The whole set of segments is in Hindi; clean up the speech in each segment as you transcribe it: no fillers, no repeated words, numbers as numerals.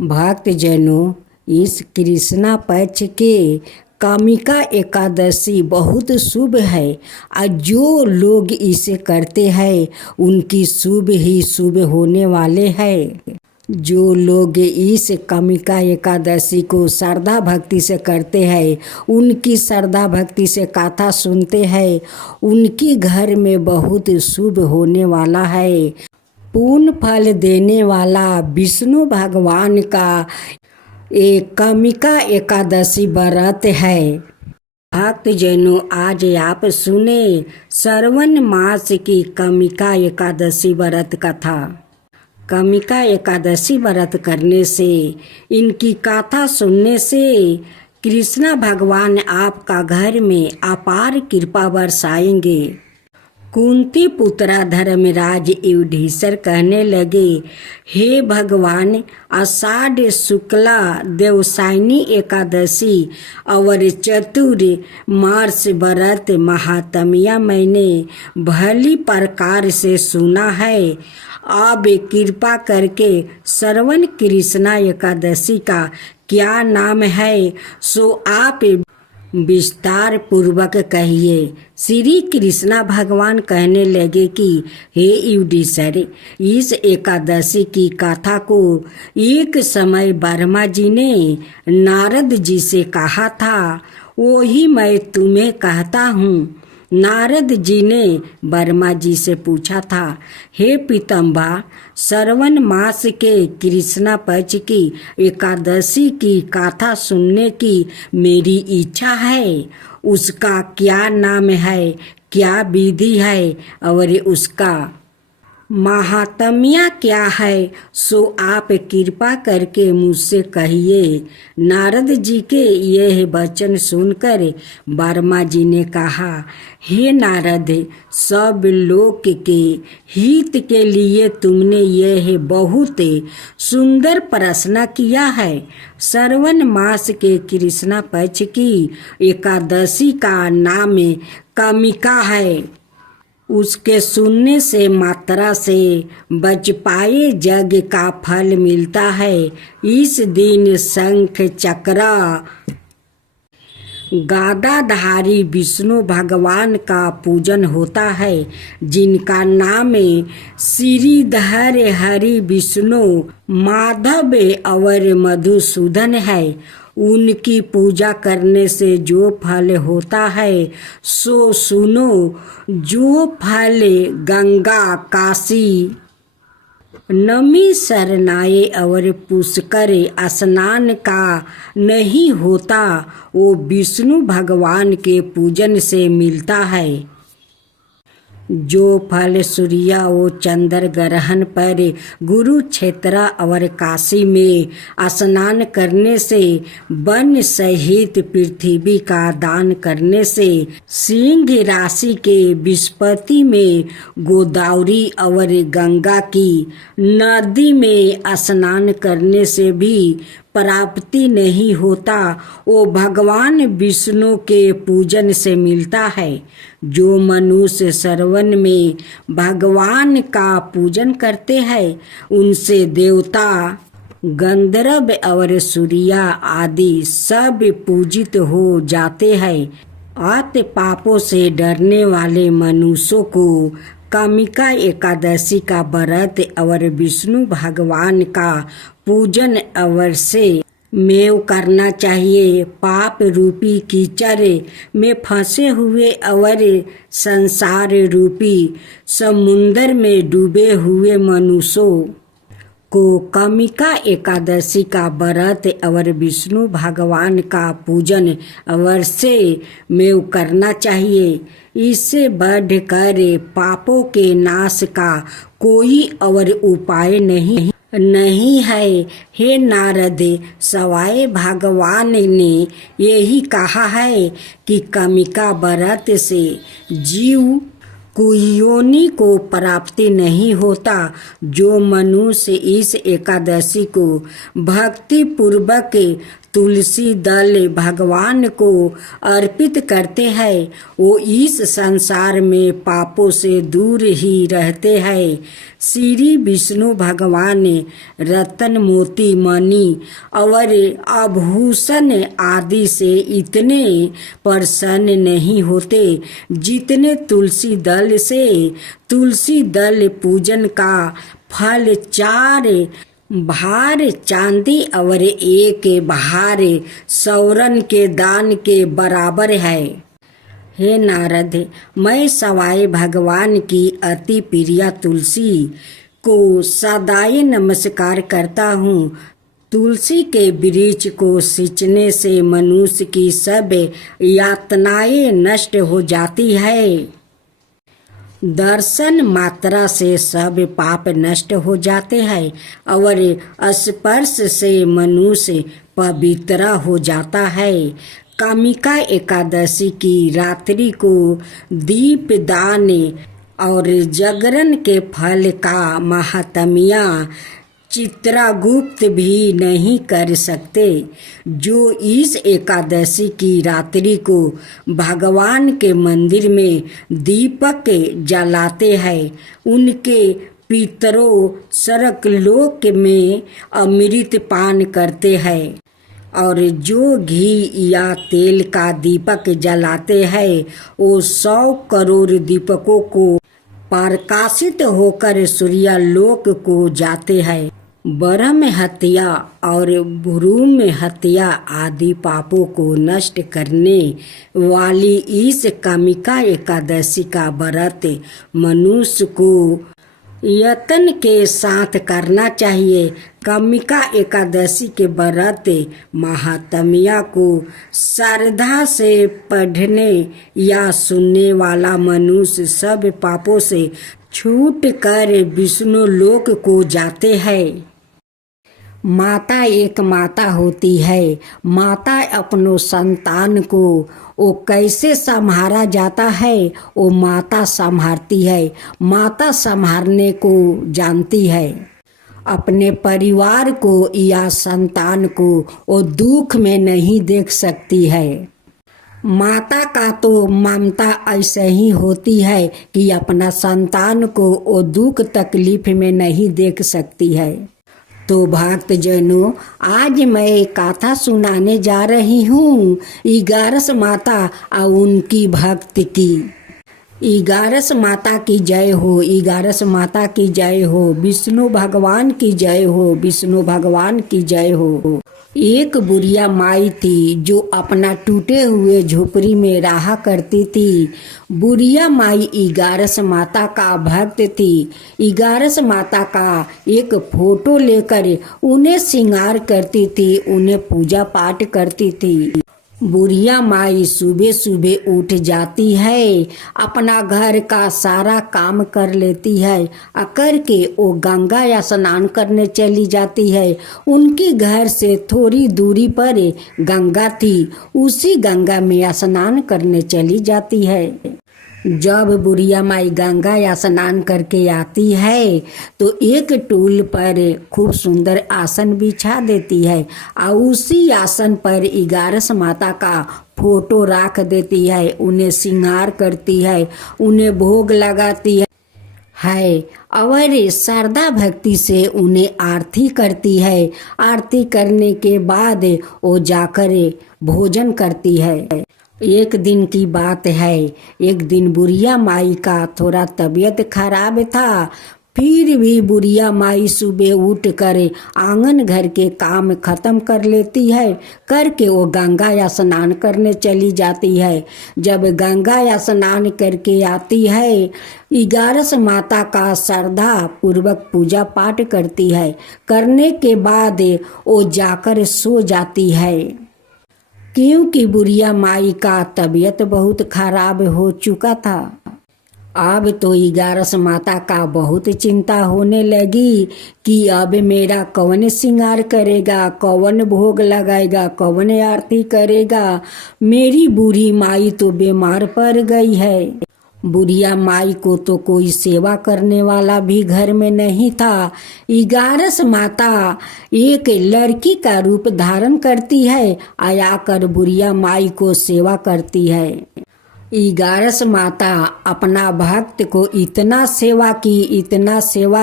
भक्तजनों, इस कृष्णा पक्ष के कामिका एकादशी बहुत शुभ है और जो लोग इसे करते हैं उनकी शुभ ही शुभ होने वाले हैं। जो लोग इस कामिका एकादशी को श्रद्धा भक्ति से करते हैं, उनकी श्रद्धा भक्ति से कथा सुनते हैं, उनकी घर में बहुत शुभ होने वाला है। पूर्ण फल देने वाला विष्णु भगवान का एक कामिका एकादशी व्रत है। भक्तजनों, आज आप सुने श्रावण मास की कामिका एकादशी व्रत कथा। कामिका एकादशी व्रत करने से, इनकी कथा सुनने से कृष्ण भगवान आपका घर में अपार कृपा बरसाएंगे। कुंती पुत्रा धर्मराज युधिष्ठिर कहने लगे, हे भगवान, आषाढ़ शुक्ला देवसायनी एकादशी और चतुर्मास व्रत महात्म्य मैंने भली प्रकार से सुना है। अब कृपा करके श्रवण कृष्णा एकादशी का क्या नाम है सो आप विस्तार पूर्वक कहिए। श्री कृष्णा भगवान कहने लगे कि हे युधिष्ठिर, इस एकादशी की कथा को एक समय ब्रह्मा जी ने नारद जी से कहा था, वो ही मैं तुम्हें कहता हूँ। नारद जी ने ब्रह्मा जी से पूछा था, हे पितामह, श्रावण मास के कृष्णा पक्ष की एकादशी की कथा सुनने की मेरी इच्छा है। उसका क्या नाम है, क्या विधि है और उसका महात्म्य क्या है सो आप कृपा करके मुझसे कहिए। नारद जी के यह वचन सुनकर ब्रह्मा जी ने कहा, हे नारद, सब लोक के हित के लिए तुमने यह बहुत सुंदर प्रश्न किया है। श्रावण मास के कृष्णा पक्ष की एकादशी का नाम कामिका है। उसके सुनने से मात्रा से बच पाए जग का फल मिलता है। इस दिन शंख चक्र गदाधारी विष्णु भगवान का पूजन होता है, जिनका नाम श्रीधर, हरि, विष्णु, माधव और मधुसूदन है। उनकी पूजा करने से जो फल होता है सो सुनो। जो फल गंगा, काशी, नमी, शरणाई और पुष्कर स्नान का नहीं होता, वो विष्णु भगवान के पूजन से मिलता है। जो फल सूर्य व चंद्र ग्रहण पर कुरुक्षेत्र और काशी में स्नान करने से, वन सहित पृथ्वी का दान करने से, सिंह राशि के विस्पति में, गोदावरी और गंगा की नदी में स्नान करने से भी प्राप्ति नहीं होता, वो भगवान विष्णु के पूजन से मिलता है। जो मनुष्य श्रावण में भगवान का पूजन करते हैं, उनसे देवता, गंधर्व और सूर्य आदि सब पूजित हो जाते हैं। आत पापों से डरने वाले मनुष्यों को कामिका एकादशी का व्रत और विष्णु भगवान का पूजन अवश्य में करना चाहिए। पाप रूपी कीचड़ में फंसे हुए और संसार रूपी समुद्र में डूबे हुए मनुष्यों को कामिका एकादशी का व्रत और विष्णु भगवान का पूजन अवश्य में करना चाहिए। इससे बढ़कर पापों के नाश का कोई और उपाय नहीं है। हे नारद, सवाए भगवान ने यही कहा है कि कामिका व्रत से जीव कुयोनि को प्राप्ति नहीं होता। जो मनुष्य इस एकादशी को भक्ति पूर्वक तुलसी दल भगवान को अर्पित करते हैं वो इस संसार में पापों से दूर ही रहते हैं। श्री विष्णु भगवान रत्न मोती मणि और आभूषण आदि से इतने प्रसन्न नहीं होते जितने तुलसी दल से। तुलसी दल पूजन का फल 4 भार चांदी और 1 भार सौरन के दान के बराबर है। हे नारद, मैं सवाई भगवान की अति प्रिया तुलसी को सदाई नमस्कार करता हूँ। तुलसी के वृक्ष को सींचने से मनुष्य की सब यातनाएं नष्ट हो जाती है। दर्शन मात्रा से सब पाप नष्ट हो जाते हैं और स्पर्श से मनुष्य पवित्र हो जाता है। कामिका एकादशी की रात्रि को दीप दान और जागरण के फल का महात्म्य चित्रगुप्त भी नहीं कर सकते। जो इस एकादशी की रात्रि को भगवान के मंदिर में दीपक जलाते हैं उनके पितरों स्वर्गलोक में अमृत पान करते हैं। और जो घी या तेल का दीपक जलाते हैं वो 100 करोड़ दीपकों को प्रकाशित होकर सूर्यलोक को जाते हैं। ब्रह्म हत्या और भ्रूण हत्या आदि पापों को नष्ट करने वाली इस कामिका एकादशी का व्रत मनुष्य को यत्न के साथ करना चाहिए। कामिका एकादशी के व्रत महात्म्य को श्रद्धा से पढ़ने या सुनने वाला मनुष्य सब पापों से छूट कर विष्णु लोक को जाते हैं। माता एक माता होती है। माता अपनों संतान को वो कैसे संभाला जाता है वो माता संभालती है। माता संभालने को जानती है। अपने परिवार को या संतान को वो दुख में नहीं देख सकती है। माता का तो ममता ऐसे ही होती है कि अपना संतान को वो दुख तकलीफ में नहीं देख सकती है। तो भक्त जनों, आज मैं कथा सुनाने जा रही हूँ 11 माता और उनकी भक्त की। 11 माता की जय हो, 11 माता की जय हो, विष्णु भगवान की जय हो, विष्णु भगवान की जय हो। एक बुढ़िया माई थी जो अपना टूटे हुए झोपड़ी में रहा करती थी। बुढ़िया माई 11 माता का भक्त थी। 11 माता का एक फोटो लेकर उन्हें श्रृंगार करती थी, उन्हें पूजा पाठ करती थी। बुढ़िया माई सुबह सुबह उठ जाती है, अपना घर का सारा काम कर लेती है। करके वो गंगा या स्नान करने चली जाती है। उनके घर से थोड़ी दूरी पर गंगा थी, उसी गंगा में स्नान करने चली जाती है। जब बुढ़िया माई गंगा या स्नान करके आती है तो एक टूल पर खूब सुंदर आसन बिछा देती है और उसी आसन पर 11 माता का फोटो रख देती है। उन्हें श्रृंगार करती है, उन्हें भोग लगाती है और श्रद्धा भक्ति से उन्हें आरती करती है। आरती करने के बाद वो जाकर भोजन करती है। एक दिन की बात है, एक दिन बुढ़िया माई का थोड़ा तबीयत खराब था। फिर भी बुढ़िया माई सुबह उठ कर आंगन घर के काम खत्म कर लेती है। करके वो गंगा या स्नान करने चली जाती है। जब गंगा या स्नान करके आती है 11 माता का श्रद्धा पूर्वक पूजा पाठ करती है। करने के बाद वो जाकर सो जाती है, क्योंकि बुढ़िया माई का तबीयत बहुत खराब हो चुका था। अब तो 11 माता का बहुत चिंता होने लगी कि अब मेरा कौन श्रृंगार करेगा, कौन भोग लगाएगा, कौन आरती करेगा। मेरी बूढ़ी माई तो बीमार पड़ गई है। बुढ़िया माई को तो कोई सेवा करने वाला भी घर में नहीं था। 11 माता एक लड़की का रूप धारण करती है, आकर बुढ़िया माई को सेवा करती है। 11 माता अपना भक्त को इतना सेवा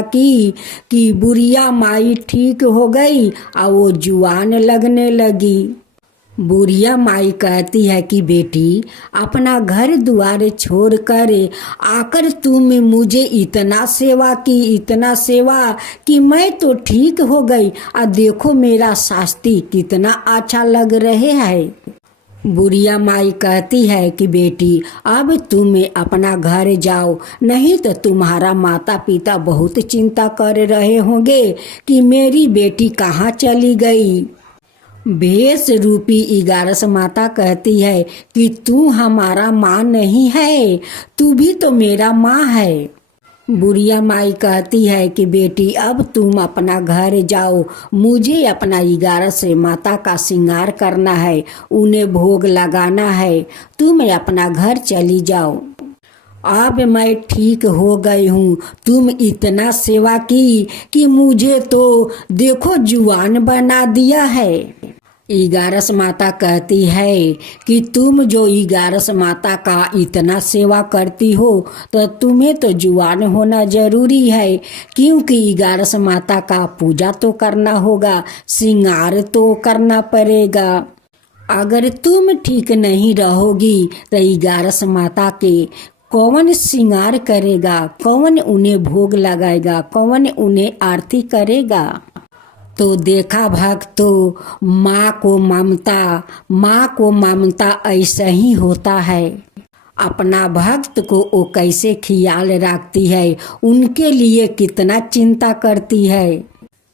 की कि बुढ़िया माई ठीक हो गई और वो जुआन लगने लगी। बुढ़िया माई कहती है कि बेटी, अपना घर द्वार छोड़कर आकर तुम मुझे इतना सेवा कि मैं तो ठीक हो गई और देखो मेरा शास्त्री कितना अच्छा लग रहे है। बुढ़िया माई कहती है कि बेटी, अब तुम अपना घर जाओ, नहीं तो तुम्हारा माता पिता बहुत चिंता कर रहे होंगे कि मेरी बेटी कहाँ चली गई। भेष रूपी 11 माता कहती है कि तू हमारा माँ नहीं है, तू भी तो मेरा माँ है। बुढ़िया माई कहती है कि बेटी, अब तुम अपना घर जाओ, मुझे अपना 11 माता का श्रृंगार करना है, उन्हें भोग लगाना है, तुम अपना घर चली जाओ। अब मैं ठीक हो गई हूँ, तुम इतना सेवा की कि मुझे तो देखो जुआन बना दिया है। 11 माता कहती है कि तुम जो 11 माता का इतना सेवा करती हो तो तुम्हें तो जुआन होना जरूरी है, क्योंकि 11 माता का पूजा तो करना होगा, श्रृंगार तो करना पड़ेगा। अगर तुम ठीक नहीं रहोगी तो 11 माता के कौन श्रृंगार करेगा, कौन उन्हें भोग लगाएगा, कौन उन्हें आरती करेगा। तो देखा भक्तों, माँ को ममता ऐसा ही होता है। अपना भक्त को वो कैसे ख्याल रखती है, उनके लिए कितना चिंता करती है,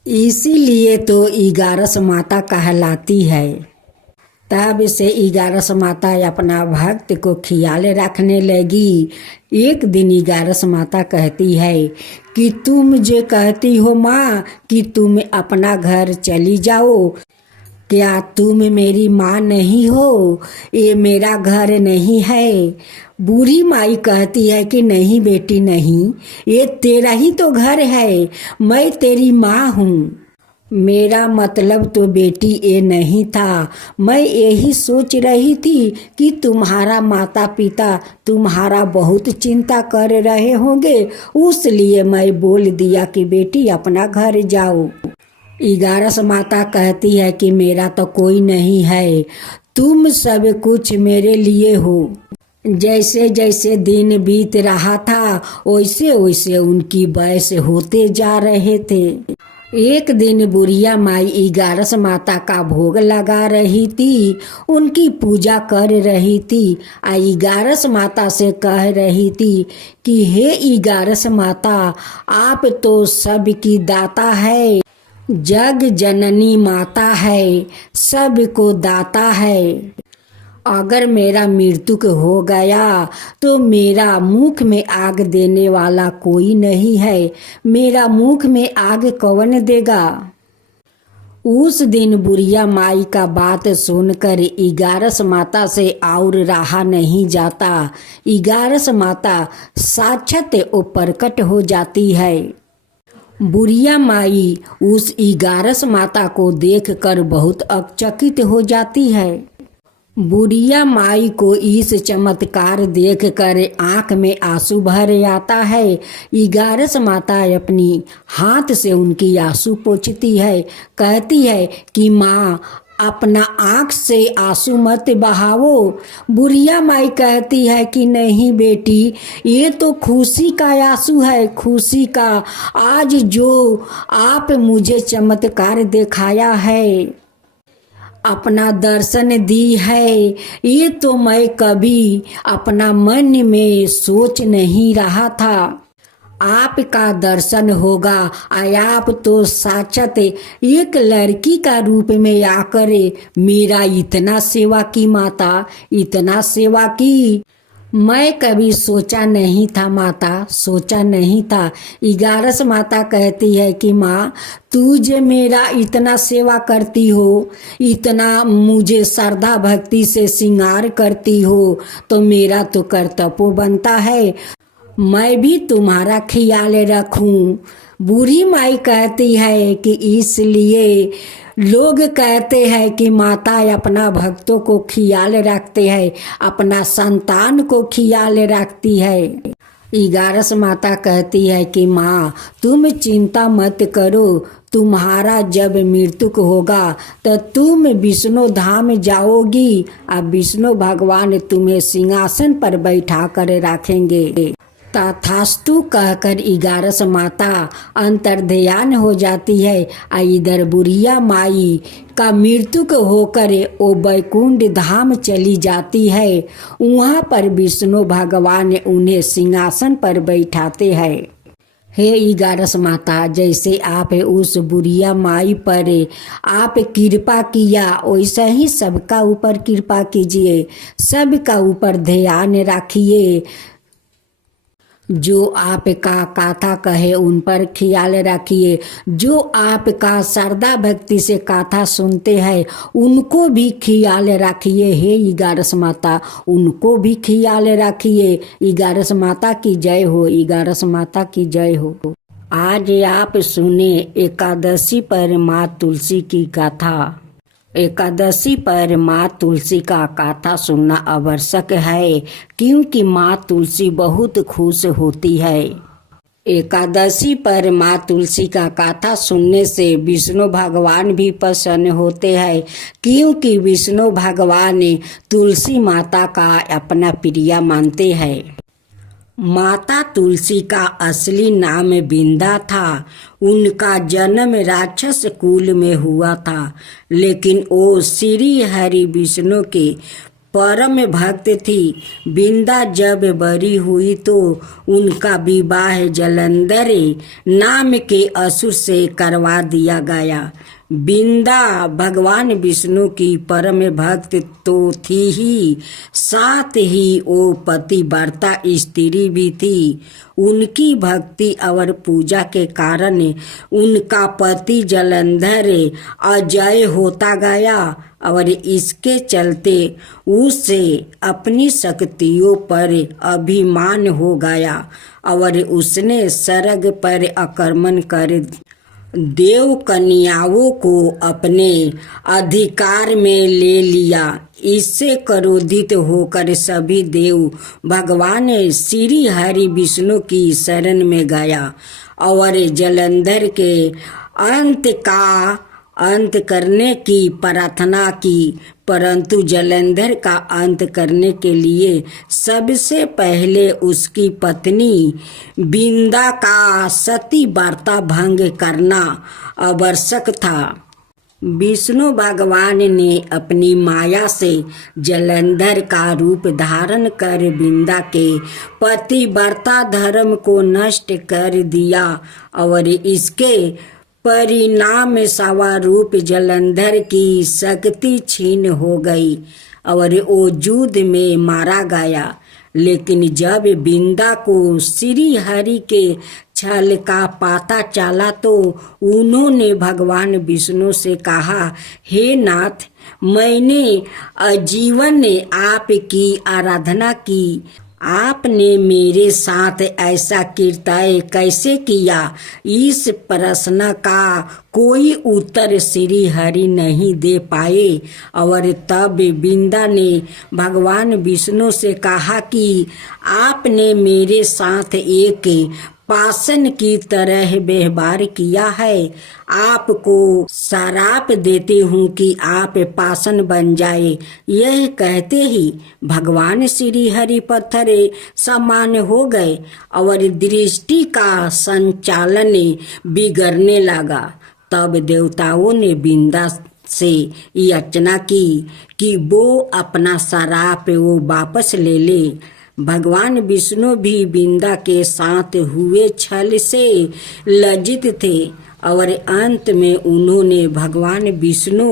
इसीलिए तो 11 माता कहलाती है। तब से 11 माता अपना भक्त को ख्याल रखने लगी। एक दिन 11 माता कहती है कि तुम जो कहती हो माँ कि तुम अपना घर चली जाओ, क्या तुम मेरी माँ नहीं हो? ये मेरा घर नहीं है। बूढ़ी माई कहती है कि नहीं बेटी नहीं, ये तेरा ही तो घर है, मैं तेरी माँ हूँ। मेरा मतलब तो बेटी ये नहीं था, मैं यही सोच रही थी कि तुम्हारा माता पिता तुम्हारा बहुत चिंता कर रहे होंगे, उसलिए मैं बोल दिया कि बेटी अपना घर जाओ। 11 माता कहती है कि मेरा तो कोई नहीं है, तुम सब कुछ मेरे लिए हो। जैसे जैसे दिन बीत रहा था वैसे वैसे उनकी वयस होते जा रहे थे। एक दिन बुढ़िया माई 11 माता का भोग लगा रही थी, उनकी पूजा कर रही थी। 11 माता से कह रही थी कि हे 11 माता, आप तो सबकी दाता है, जग जननी माता है, सबको दाता है। अगर मेरा मृत्यु हो गया तो मेरा मुख में आग देने वाला कोई नहीं है, मेरा मुख में आग कौन देगा। उस दिन बुढ़िया माई का बात सुनकर 11 माता से और रहा नहीं जाता। 11 माता साक्षात वो प्रकट हो जाती है। बुढ़िया माई उस 11 माता को देखकर बहुत अचकित हो जाती है। बुढ़िया माई को इस चमत्कार देखकर आंख में आंसू भर आता है। 11 माता अपनी हाथ से उनकी आंसू पोंछती है, कहती है कि माँ अपना आंख से आंसू मत बहाओ। बुढ़िया माई कहती है कि नहीं बेटी, ये तो खुशी का आंसू है, खुशी का। आज जो आप मुझे चमत्कार दिखाया है, अपना दर्शन दी है, ये तो मैं कभी अपना मन में सोच नहीं रहा था। आपका दर्शन होगा। आप तो साक्षात एक लड़की का रूप में आकर मेरा इतना सेवा की माता, इतना सेवा की। मैं कभी सोचा नहीं था माता, सोचा नहीं था। 11 माता कहती है कि माँ तू जे मेरा इतना सेवा करती हो, इतना मुझे श्रद्धा भक्ति से श्रृंगार करती हो, तो मेरा तो कर्तव्य बनता है मैं भी तुम्हारा ख्याल रखूं। बूढ़ी माई कहती है कि इसलिए लोग कहते हैं कि माता अपना भक्तों को ख्याल रखते हैं, अपना संतान को ख्याल रखती है। 11 माता कहती है कि माँ तुम चिंता मत करो, तुम्हारा जब मृत्यु होगा तो तुम विष्णु धाम जाओगी और विष्णु भगवान तुम्हें सिंहासन पर बैठा कर रखेंगे। तथास्तु कहकर 11 माता अंतर्ध्यान हो जाती है। इधर बुढ़िया माई का मृत्यु होकर वो वैकुंठ धाम चली जाती है। वहाँ पर विष्णु भगवान उन्हें सिंहासन पर बैठाते हैं। हे 11 माता, जैसे आप उस बुढ़िया माई पर आप कृपा किया वैसा ही सबका ऊपर कृपा कीजिए, सबका ऊपर ध्यान रखिए। जो आपका कथा कहे उन पर ख्याल रखिए, जो आपका श्रद्धा भक्ति से कथा सुनते हैं उनको भी ख्याल रखिए। हे 11 माता, उनको भी ख्याल रखिए। 11 माता की जय हो, 11 माता की जय हो। आज आप सुने एकादशी पर माँ तुलसी की कथा। एकादशी पर माँ तुलसी का कथा सुनना आवश्यक है, क्योंकि माँ तुलसी बहुत खुश होती है। एकादशी पर माँ तुलसी का कथा सुनने से विष्णु भगवान भी प्रसन्न होते हैं, क्योंकि विष्णु भगवान तुलसी माता का अपना प्रिय मानते हैं। माता तुलसी का असली नाम बिंदा था। उनका जन्म राक्षस कुल में हुआ था, लेकिन वो श्री हरि विष्णु के परम भक्त थी। बिंदा जब बड़ी हुई तो उनका विवाह जलंधर नाम के असुर से करवा दिया गया। बिंदा भगवान विष्णु की परम भक्त तो थी ही, साथ ही वो पतिव्रता स्त्री भी थी। उनकी भक्ति और पूजा के कारण उनका पति जलंधर अजय होता गया और इसके चलते उसे अपनी शक्तियों पर अभिमान हो गया और उसने स्वर्ग पर आक्रमण कर देव कन्याओं को अपने अधिकार में ले लिया। इससे क्रोधित होकर सभी देव भगवान श्री हरि विष्णु की शरण में गया और जलंधर के अंत करने की प्रार्थना की। परंतु जलंधर का अंत करने के लिए सबसे पहले उसकी पत्नी बिंदा का सती वार्ता भंग करना आवश्यक था। विष्णु भगवान ने अपनी माया से जलंधर का रूप धारण कर बिंदा के पतिव्रता धर्म को नष्ट कर दिया और इसके परिणाम स्वरूप जलंधर की शक्ति छीन हो गई और वो युद्ध में मारा गया। लेकिन जब बिंदा को श्री हरि के छल का पता चला तो उन्होंने भगवान विष्णु से कहा, हे नाथ, मैंने आजीवन आपकी आराधना की, आपने मेरे साथ ऐसा कृत्य कैसे किया? इस प्रश्न का कोई उत्तर श्री हरि नहीं दे पाए और तब बिंदा ने भगवान विष्णु से कहा कि आपने मेरे साथ एक पाषाण की तरह व्यवहार किया है। आपको श्राप देती हूँ कि आप पाषाण बन जाए। यह कहते ही भगवान श्री हरि पत्थर समान हो गए और दृष्टि का संचालन बिगड़ने लगा। तब देवताओं ने बिंदा से याचना की कि वो अपना श्राप वो वापस ले ले। भगवान विष्णु भी बिंदा के साथ हुए छल से लज्जित थे और अंत में उन्होंने भगवान विष्णु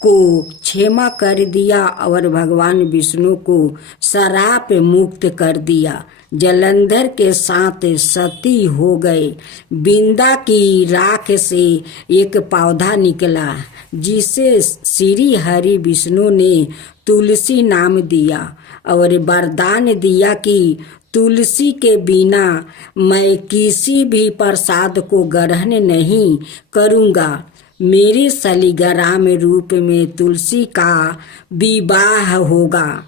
को क्षमा कर दिया और भगवान विष्णु को श्राप मुक्त कर दिया। जलंधर के साथ सती हो गए। बिंदा की राख से एक पौधा निकला जिसे श्री हरि विष्णु ने तुलसी नाम दिया और वरदान दिया कि तुलसी के बिना मैं किसी भी प्रसाद को ग्रहण नहीं करूँगा। मेरे शालिग्राम रूप में तुलसी का विवाह होगा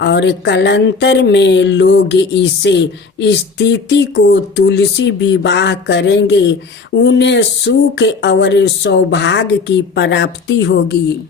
और कालांतर में लोग इसे स्थिति को तुलसी विवाह करेंगे। उन्हें सुख और सौभाग्य की प्राप्ति होगी।